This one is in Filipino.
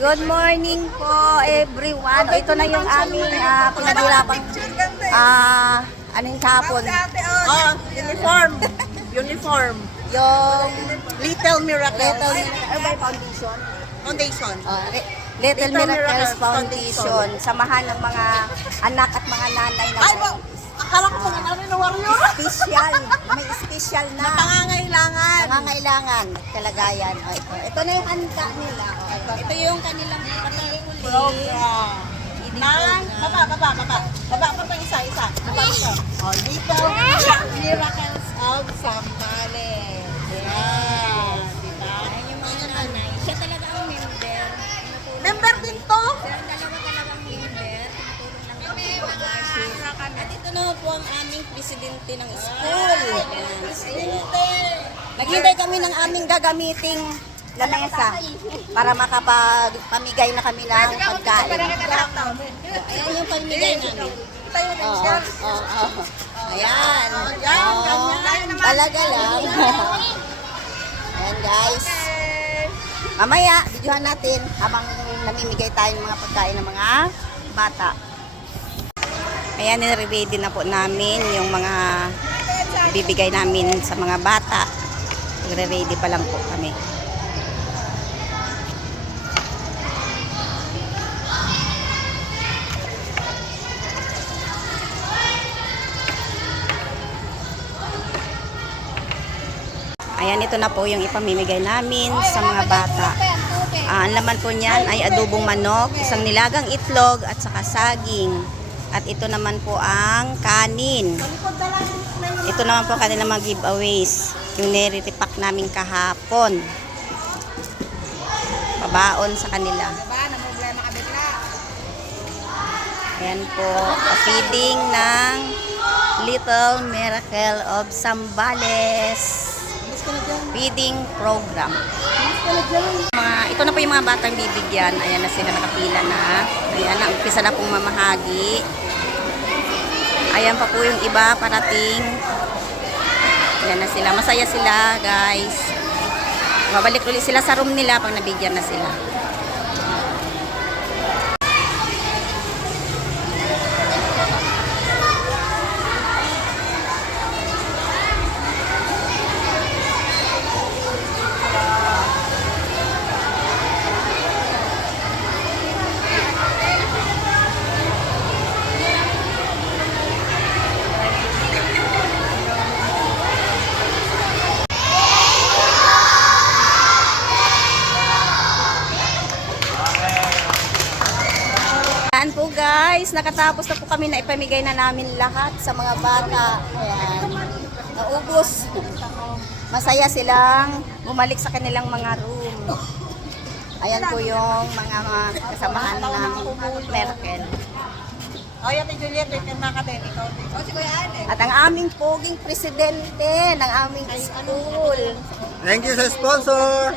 Good morning po everyone. Ito na yung aming pinaghirapang anong hapon. Oh, uniform. Uniform. Yung Little Miracles. Foundation. Foundation. Little Little Miracles Miracles Foundation. Samahan ng mga anak at mga nanay na Ay, akala ko pag ano na warrior. special. May special na. Pangangailangan. Pangangailangan at kalagayan. Ito na yung anka nila. Ito yung kanilang Program. Nang, baba pa isa. Baba ito. Oh, Little Miracles of Zambales. Yeah. Diba? Ayan yung mga nanay. Siya talaga ang member. Member din to. Siya ang talagang member. Tumutulong lang sa At ito na po ang aming presidente ng school. Presidente. Naghintay kami ng aming gagamiting lamesa para makapagpamigay na kami ng pagkain. Ayan yung pamigay namin. Tayo din siya. Ayan. Ganyan. Talaga lang. Ayan guys. Mamaya, videohan natin habang namimigay tayo ng mga pagkain ng mga bata. Ayan, nire-ready na po namin yung mga bibigay namin sa mga bata. Nire-ready pa lang po kami. Ayan, ito na po yung ipamimigay namin sa mga bata. Ang laman po niyan ay adobong manok, isang nilagang itlog at saka saging. At ito naman po ang kanin. Ito naman po kanilang mga giveaways. Yung nire-repack namin kahapon. Pabaon sa kanila. Ayan po, feeding ng Little Miracle of Zambales. Feeding program. Ito na po yung mga batang bibigyan. Ayan na sila, nakapila na. Ayan na, umpisa na pong mamahagi. Ayan pa po yung iba parating. Ayan na sila, masaya sila guys. Babalik ulit sila sa room nila pag nabigyan na sila. Ayan po guys, nakatapos na po kami na ipamigay na namin lahat sa mga bata. Ayan, naubos. Masaya silang bumalik sa kanilang mga room. Ayan po yung mga kasamahan ng Merkel. Oh, Ate Juliet, ikaw makatay. Ikaw din. Oh, si Kuya Ane. At ang aming poging presidente ng aming school. Thank you sa sponsor.